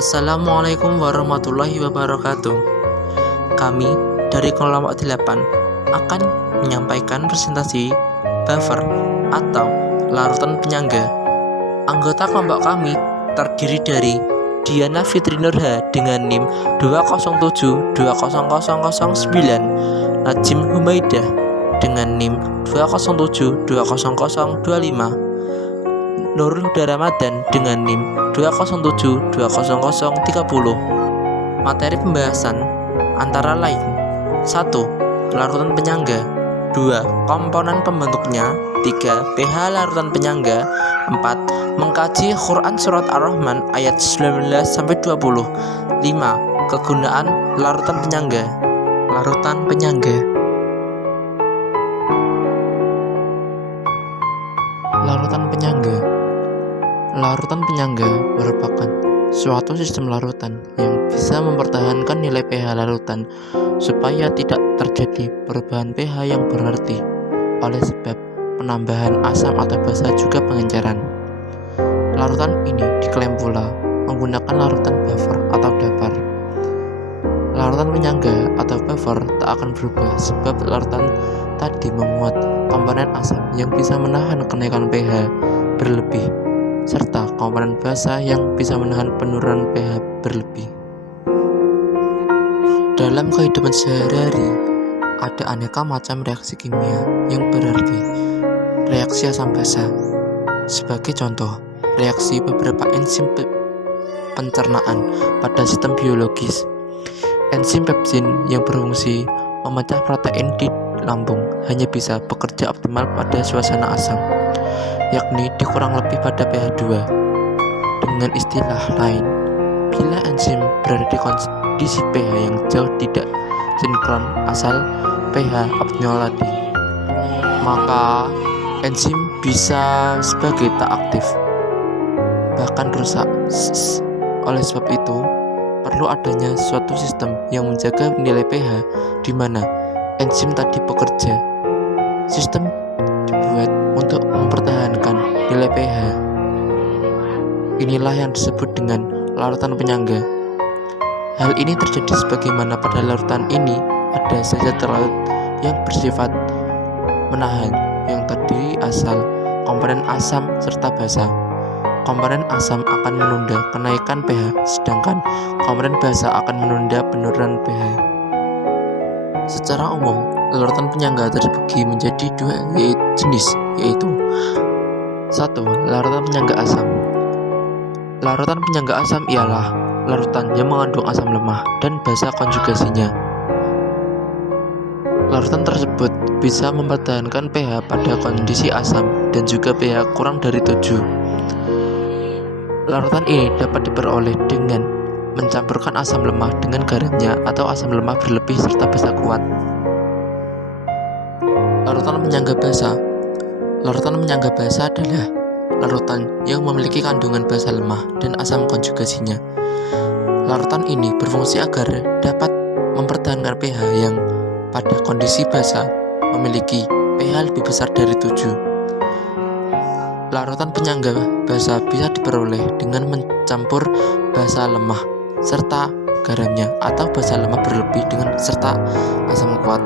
Assalamualaikum warahmatullahi wabarakatuh. Kami dari kelompok 8 akan menyampaikan presentasi buffer atau larutan penyangga. Anggota kelompok kami terdiri dari Diana Fitri Nurha dengan NIM 207200009, Najim Humaidah dengan NIM 207200025, Nurul Huda Ramadan dengan NIM 207200030. Materi pembahasan antara lain: 1. Larutan penyangga. 2. Komponen pembentuknya. 3. pH larutan penyangga. 4. Mengkaji Quran Surat Ar-Rahman ayat 19-20. 5. Kegunaan larutan penyangga. Larutan penyangga. Larutan penyangga. Larutan penyangga merupakan suatu sistem larutan yang bisa mempertahankan nilai pH larutan supaya tidak terjadi perubahan pH yang berarti oleh sebab penambahan asam atau basa juga pengenceran. Larutan ini diklaim pula menggunakan larutan buffer atau dapar. Larutan penyangga atau buffer tak akan berubah sebab larutan tadi memuat komponen asam yang bisa menahan kenaikan pH berlebih serta komponen basa yang bisa menahan penurunan pH berlebih. Dalam kehidupan sehari-hari, ada aneka macam reaksi kimia yang berarti reaksi asam basa. Sebagai contoh, reaksi beberapa enzim pencernaan pada sistem biologis. Enzim pepsin yang berfungsi memecah protein di lambung hanya bisa bekerja optimal pada suasana asam, yakni dikurang lebih pada pH 2. Dengan istilah lain, bila enzim berada di kondisi pH yang jauh tidak sinkron asal pH optimal tadi, maka enzim bisa sebagai tak aktif, bahkan rusak. Oleh sebab itu, perlu adanya suatu sistem yang menjaga nilai pH di mana enzim tadi bekerja. Sistem dibuat untuk mempertahankan nilai pH. Inilah yang disebut dengan larutan penyangga. Hal ini terjadi sebagaimana pada larutan ini ada zat larut yang bersifat menahan yang terdiri asal komponen asam serta basa. Komponen asam akan menunda kenaikan pH, sedangkan komponen basa akan menunda penurunan pH. Secara umum, larutan penyangga terbagi menjadi dua jenis, yaitu 1. Larutan penyangga asam. Larutan penyangga asam ialah larutan yang mengandung asam lemah dan basa konjugasinya. Larutan tersebut bisa mempertahankan pH pada kondisi asam dan juga pH kurang dari 7. Larutan ini dapat diperoleh dengan mencampurkan asam lemah dengan garamnya atau asam lemah berlebih serta basa kuat. Larutan penyangga basa. Larutan penyangga basa adalah larutan yang memiliki kandungan basa lemah dan asam konjugasinya. Larutan ini berfungsi agar dapat mempertahankan pH yang pada kondisi basa memiliki pH lebih besar dari 7. Larutan penyangga basa bisa diperoleh dengan mencampur basa lemah serta garamnya atau basa lemah berlebih dengan serta asam kuat.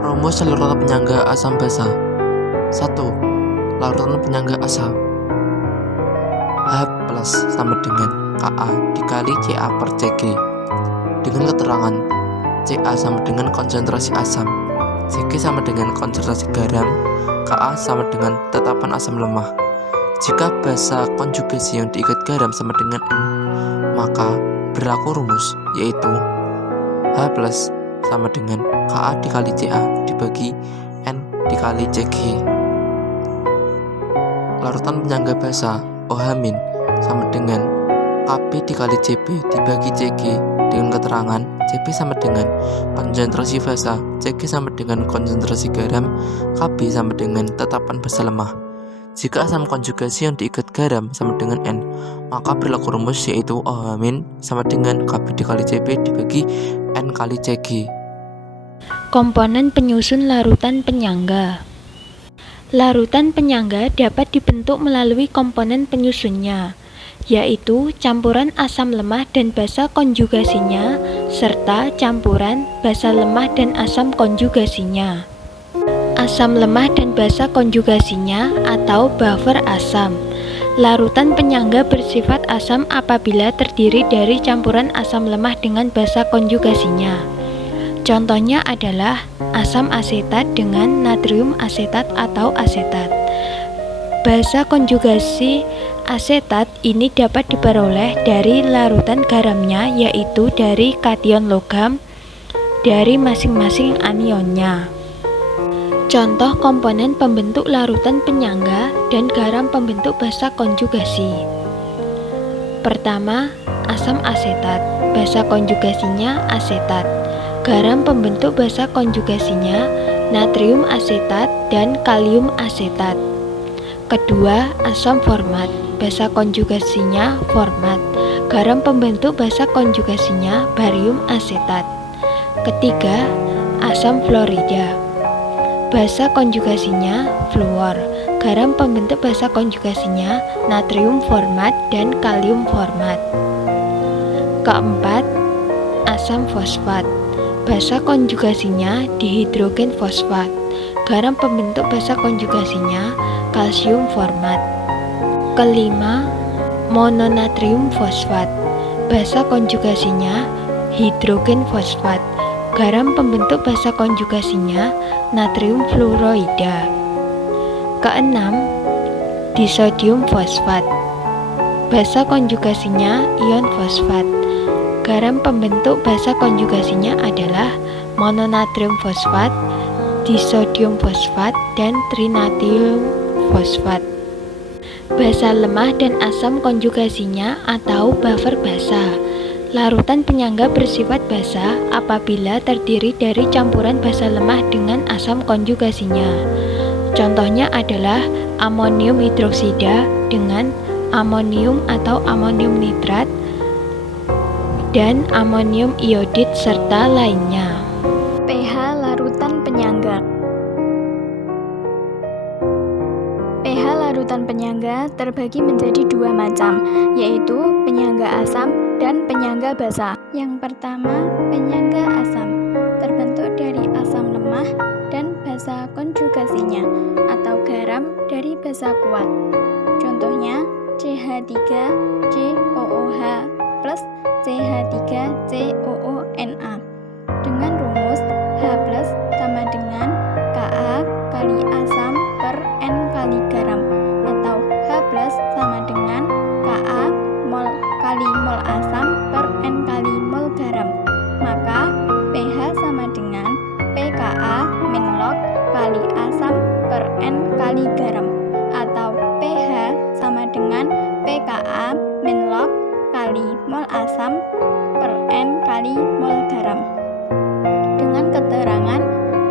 Rumus larutan penyangga asam basa. 1. Larutan penyangga asam H+ sama dengan Ka dikali Ca per Cg dengan keterangan Ca sama dengan konsentrasi asam, Cg sama dengan konsentrasi garam, Ka sama dengan tetapan asam lemah. Jika basa konjugasi yang diikat garam sama dengan N, maka berlaku rumus yaitu H+ sama dengan Ka dikali Ca dibagi N dikali Cg. Larutan penyangga basa OH- sama dengan Kb dikali Cb dibagi Cg dengan keterangan Cb sama dengan konsentrasi basa, Cg sama dengan konsentrasi garam, Kb sama dengan tetapan basa lemah. Jika asam konjugasi yang diikat garam sama dengan N, maka berlaku rumus yaitu OH- sama dengan Kb dikali Cb dibagi N kali Cg. Komponen penyusun larutan penyangga. Larutan penyangga dapat dibentuk melalui komponen penyusunnya. yaitu campuran asam lemah dan basa konjugasinya, serta campuran basa lemah dan asam konjugasinya. Asam lemah dan basa konjugasinya atau buffer asam. Larutan penyangga bersifat asam apabila terdiri dari campuran asam lemah dengan basa konjugasinya. Contohnya adalah asam asetat dengan natrium asetat atau asetat. Basa konjugasi asetat ini dapat diperoleh dari larutan garamnya, yaitu dari kation logam dari masing-masing anionnya. Contoh komponen pembentuk larutan penyangga dan garam pembentuk basa konjugasi. Pertama, asam asetat. Basa konjugasinya asetat. Garam pembentuk basa konjugasinya natrium asetat dan kalium asetat. Kedua, asam format. Basa konjugasinya format. Garam pembentuk basa konjugasinya barium asetat. Ketiga, asam fluorida. Basa konjugasinya fluor. Garam pembentuk basa konjugasinya natrium format dan kalium format. Keempat, asam fosfat. Basa konjugasinya dihidrogen fosfat. Garam pembentuk basa konjugasinya kalsium format. Kelima, mononatrium fosfat. Basa konjugasinya hidrogen fosfat. Garam pembentuk basa konjugasinya natrium fluorida. Keenam, disodium fosfat. Basa konjugasinya ion fosfat. Garam pembentuk basa konjugasinya adalah mononatrium fosfat, disodium fosfat, dan trinatrium fosfat. Basa lemah dan asam konjugasinya atau buffer basa. Larutan penyangga bersifat basa apabila terdiri dari campuran basa lemah dengan asam konjugasinya. Contohnya adalah amonium hidroksida dengan amonium atau amonium nitrat dan amonium iodid serta lainnya. pH larutan penyangga. pH larutan penyangga terbagi menjadi dua macam, yaitu penyangga asam dan penyangga basa. Yang pertama, penyangga asam terbentuk dari asam lemah dan basa konjugasinya atau garam dari basa kuat. Contohnya CH3COOH plus CH3COONa dengan rumus H plus sama dengan Ka kali asam per N kali garam atau H plus sama dengan Ka mol kali mol asam per N kali mol garam. Maka pH sama dengan pKa min log kali asam per N kali garam atau pH sama dengan pKa min log kali mol asam per N kali mol garam. Dengan keterangan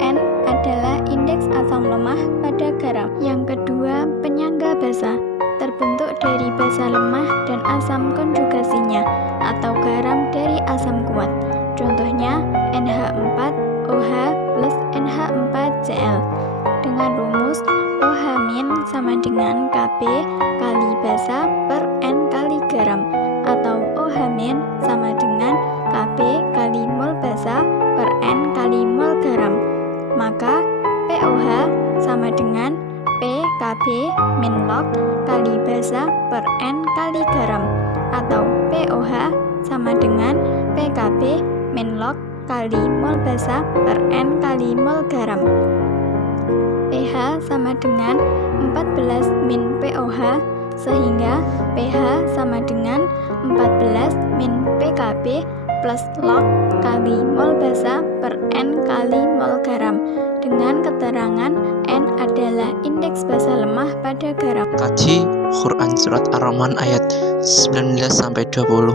N adalah indeks asam lemah pada garam. Yang kedua, penyangga basa terbentuk dari basa lemah dan asam konjugasinya atau garam dari asam kuat. Contohnya NH4OH plus NH4Cl dengan rumus OH- sama dengan Kb kali basa per N kali garam atau OH- sama dengan Kb kali mol basa per N kali mol garam. Maka POH sama dengan PKb min log kali basa per N kali garam atau POH sama dengan PKb min log kali mol basa per N kali mol garam. pH sama dengan 14 min POH sehingga pH sama dengan 14 min PKb plus log kali mol basa per N kali mol garam dengan keterangan N adalah indeks basa lemah pada garam. Kaji Quran Surat Ar-Rahman ayat 19-20.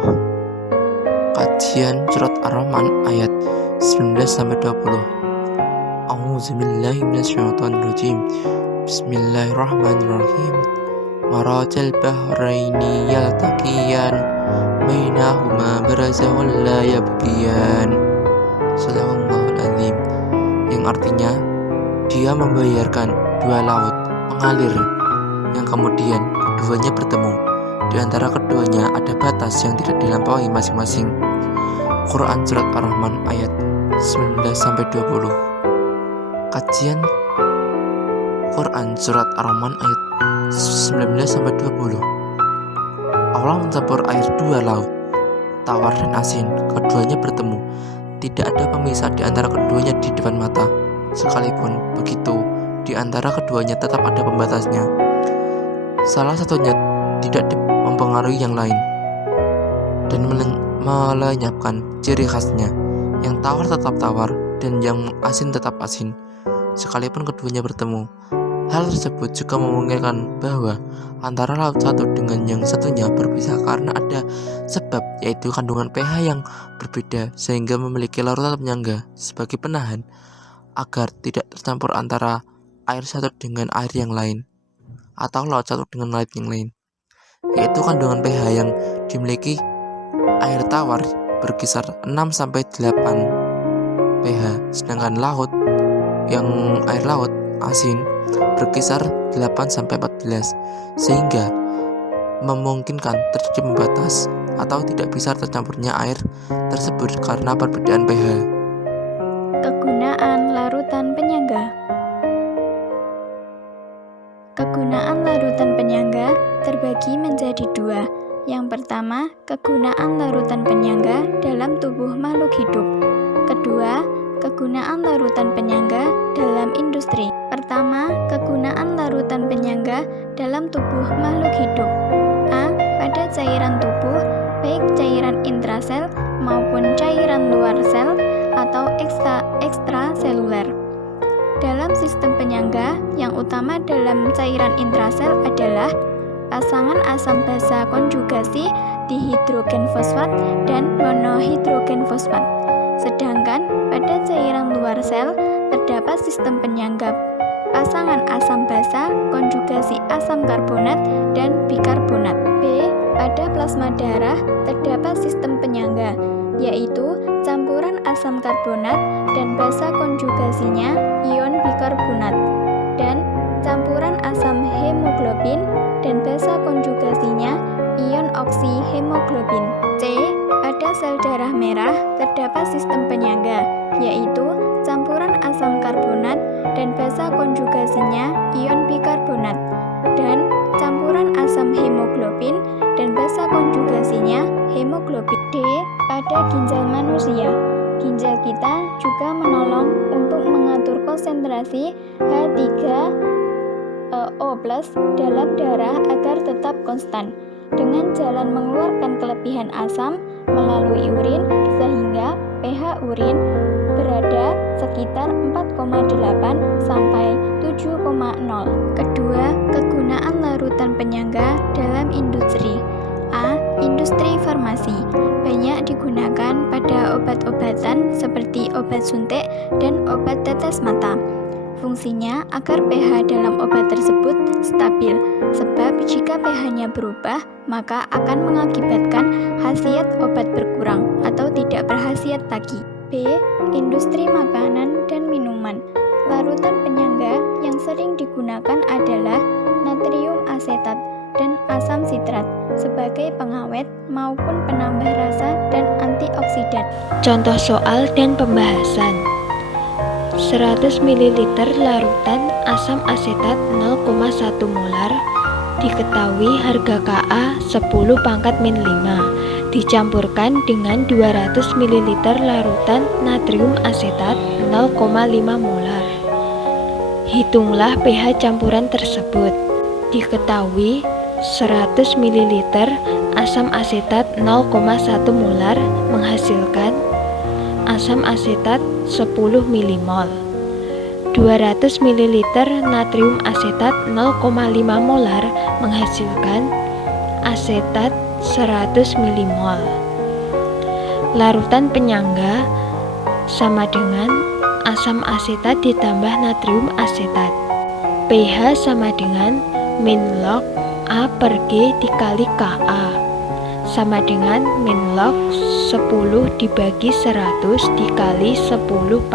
Kajian Surat Ar-Rahman ayat 19-20. A'udzubillahi minasyaitonirrajim. Bismillahirrahmanirrahim. Marajal bahraini yaltaqiyan bainahuma barzahun la yabghiyan. Shadaqallahul azim. Yang artinya dia membayarkan dua laut mengalir yang kemudian keduanya bertemu, di antara keduanya ada batas yang tidak dilampaui masing-masing. Quran Surat Ar-Rahman ayat 19-20. Kajian Quran Surat Ar-Rahman ayat 19-20. Allah mencampur air dua laut, tawar dan asin. Keduanya bertemu. Tidak ada pemisah di antara keduanya di depan mata. Sekalipun begitu, di antara keduanya tetap ada pembatasnya. Salah satunya tidak mempengaruhi yang lain dan melenyapkan ciri khasnya. Yang tawar tetap tawar dan yang asin tetap asin, sekalipun keduanya bertemu. Hal tersebut juga memungkinkan bahwa antara laut satu dengan yang satunya berpisah karena ada sebab, yaitu kandungan pH yang berbeda, sehingga memiliki larutan penyangga sebagai penahan agar tidak tercampur antara air satu dengan air yang lain atau laut satu dengan laut yang lain, yaitu kandungan pH yang dimiliki air tawar berkisar 6-8 pH, sedangkan air laut asin berkisar 8-14, sehingga memungkinkan terjadi pembatas atau tidak bisa tercampurnya air tersebut karena perbedaan pH. Kegunaan larutan penyangga. Kegunaan larutan penyangga terbagi menjadi dua. Yang pertama, kegunaan larutan penyangga dalam tubuh makhluk hidup. Kedua, kegunaan larutan penyangga dalam industri. Pertama, kegunaan larutan penyangga dalam tubuh makhluk hidup. A. Pada cairan tubuh, baik cairan intrasel maupun cairan luar sel atau ekstraseluler. Dalam sistem penyangga, yang utama dalam cairan intrasel adalah pasangan asam basa konjugasi dihidrogen fosfat dan monohidrogen fosfat. Sedangkan pada cairan luar sel terdapat sistem penyangga pasangan asam basa konjugasi asam karbonat dan bikarbonat. B. Pada plasma darah terdapat sistem penyangga, yaitu campuran asam karbonat dan basa konjugasinya ion bikarbonat, dan campuran asam hemoglobin dan basa konjugasinya ion oksihemoglobin. C. Pada sel darah merah terdapat sistem penyangga, yaitu campuran asam karbonat dan basa konjugasinya ion bikarbonat, dan campuran asam hemoglobin dan basa konjugasinya hemoglobin. D. Pada ginjal manusia, ginjal kita juga menolong untuk mengatur konsentrasi H3O+ dalam darah agar tetap konstan dengan jalan mengeluarkan kelebihan asam melalui urin, sehingga pH urin berada sekitar 4,8 sampai 7,0. Kedua, kegunaan larutan penyangga dalam industri. A. Industri farmasi banyak digunakan pada obat-obatan seperti obat suntik dan obat tetes mata. Fungsinya agar pH dalam obat tersebut stabil, sebab jika pH-nya berubah, maka akan mengakibatkan khasiat obat berkurang atau tidak berkhasiat lagi. B. Industri makanan dan minuman. Larutan penyangga yang sering digunakan adalah natrium asetat dan asam sitrat sebagai pengawet maupun penambah rasa dan antioksidan. Contoh soal dan pembahasan. 100 ml larutan asam asetat 0,1 molar diketahui harga Ka 10⁻⁵ dicampurkan dengan 200 ml larutan natrium asetat 0,5 molar. Hitunglah pH campuran tersebut. Diketahui 100 ml asam asetat 0,1 molar menghasilkan asam asetat 10 mmol. 200 ml natrium asetat 0,5 molar menghasilkan asetat 100 mmol. Larutan penyangga sama dengan asam asetat ditambah natrium asetat. pH sama dengan min log A per G dikali Ka sama dengan min log 10 dibagi 100 dikali 10⁻⁵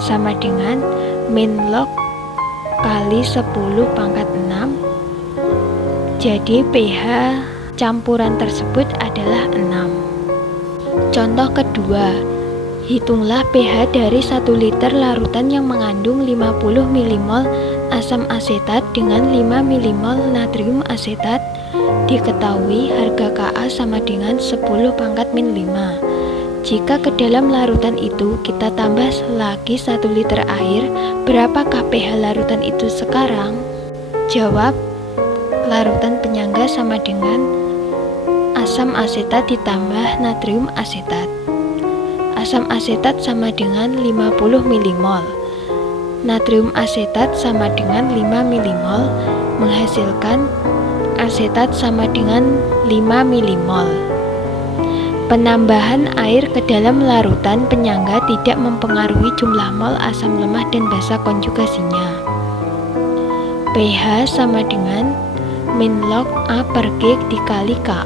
sama dengan min log kali 10⁻⁶ Jadi pH campuran tersebut adalah 6. Contoh kedua, hitunglah pH dari 1 liter larutan yang mengandung 50 mmol asam asetat dengan 5 mmol natrium asetat. Diketahui harga Ka sama dengan 10 pangkat min 5. Jika ke dalam larutan itu kita tambah lagi 1 liter air, berapakah pH larutan itu sekarang? Jawab, larutan penyangga sama dengan asam asetat ditambah natrium asetat. Asam asetat sama dengan 50 mmol. Natrium asetat sama dengan 5 mmol, menghasilkan asetat sama dengan 5 mmol. Penambahan air ke dalam larutan penyangga tidak mempengaruhi jumlah mol asam lemah dan basa konjugasinya. pH sama dengan min log A per G dikali Ka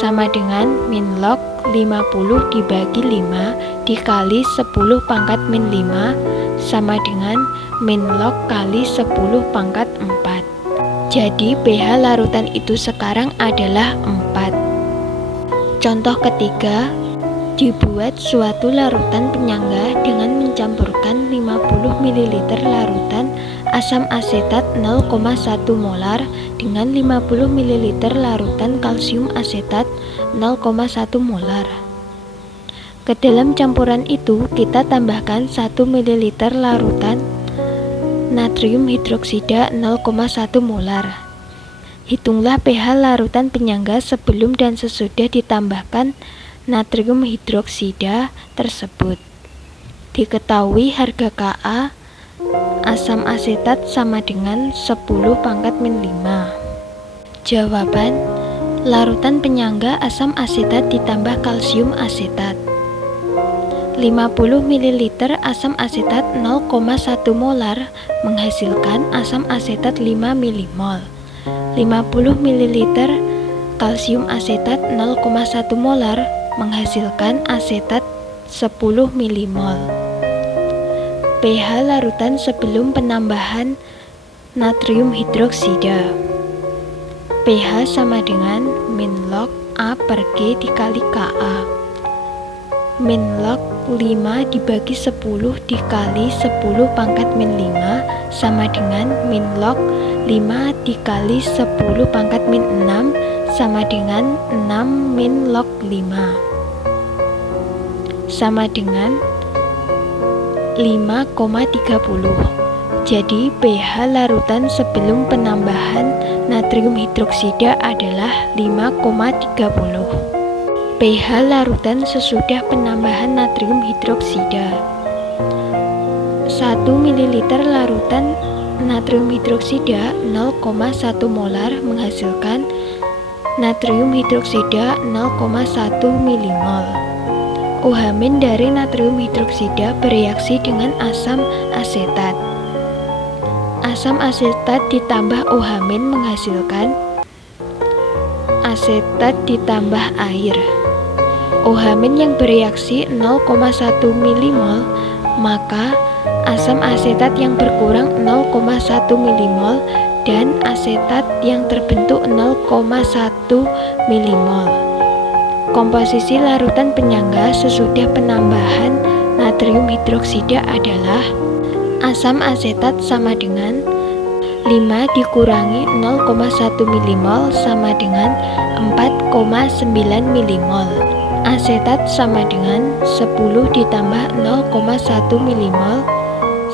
sama dengan min log 50 dibagi 5 dikali 10 pangkat min 5 sama dengan min log kali 10 pangkat 4. Jadi pH larutan itu sekarang adalah 4. Contoh ketiga, dibuat suatu larutan penyangga dengan mencampurkan 50 ml larutan asam asetat 0,1 molar dengan 50 ml larutan kalsium asetat 0,1 molar. Ke dalam campuran itu kita tambahkan 1 ml larutan natrium hidroksida 0,1 molar. Hitunglah pH larutan penyangga sebelum dan sesudah ditambahkan natrium hidroksida tersebut. Diketahui harga Ka asam asetat sama dengan 10 pangkat min 5. Jawaban, larutan penyangga asam asetat ditambah kalsium asetat. 50 ml asam asetat 0,1 molar menghasilkan asam asetat 5 mmol. 50 ml kalsium asetat 0,1 molar menghasilkan asetat 10 mmol. pH larutan sebelum penambahan natrium hidroksida. pH sama dengan min log A per G dikali Ka. Min log 5 dibagi 10 dikali 10 pangkat min 5 sama dengan min log 5 dikali 10 pangkat min 6 sama dengan 6 min log 5 sama dengan 5,30. Jadi pH larutan sebelum penambahan natrium hidroksida adalah 5,30. pH larutan sesudah penambahan natrium hidroksida. 1 ml larutan natrium hidroksida 0,1 molar menghasilkan natrium hidroksida 0,1 mmol. OH- dari natrium hidroksida bereaksi dengan asam asetat. Asam asetat ditambah OH- menghasilkan asetat ditambah air. OH- yang bereaksi 0,1 mmol, maka asam asetat yang berkurang 0,1 mmol dan asetat yang terbentuk 0,1 mmol. Komposisi larutan penyangga sesudah penambahan natrium hidroksida adalah asam asetat sama dengan 5 dikurangi 0,1 mmol sama dengan 4,9 mmol. Asetat sama dengan 10 ditambah 0,1 mmol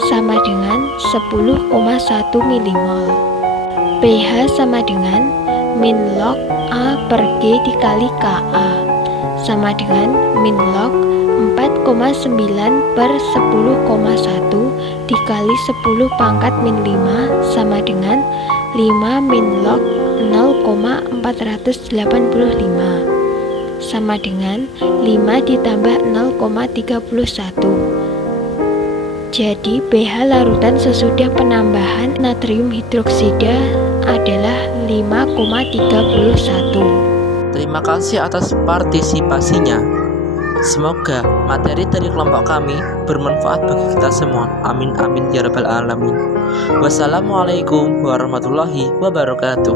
sama dengan 10,1 mmol. pH sama dengan min log A per G dikali Ka sama dengan min log 4,9 per 10,1 dikali 10 pangkat min 5 sama dengan 5 min log 0,485 sama dengan 5 ditambah 0,31. Jadi pH larutan sesudah penambahan natrium hidroksida adalah 5,31. Terima kasih atas partisipasinya. Semoga materi dari kelompok kami bermanfaat bagi kita semua. Amin amin ya rabbal alamin. Wassalamualaikum warahmatullahi wabarakatuh.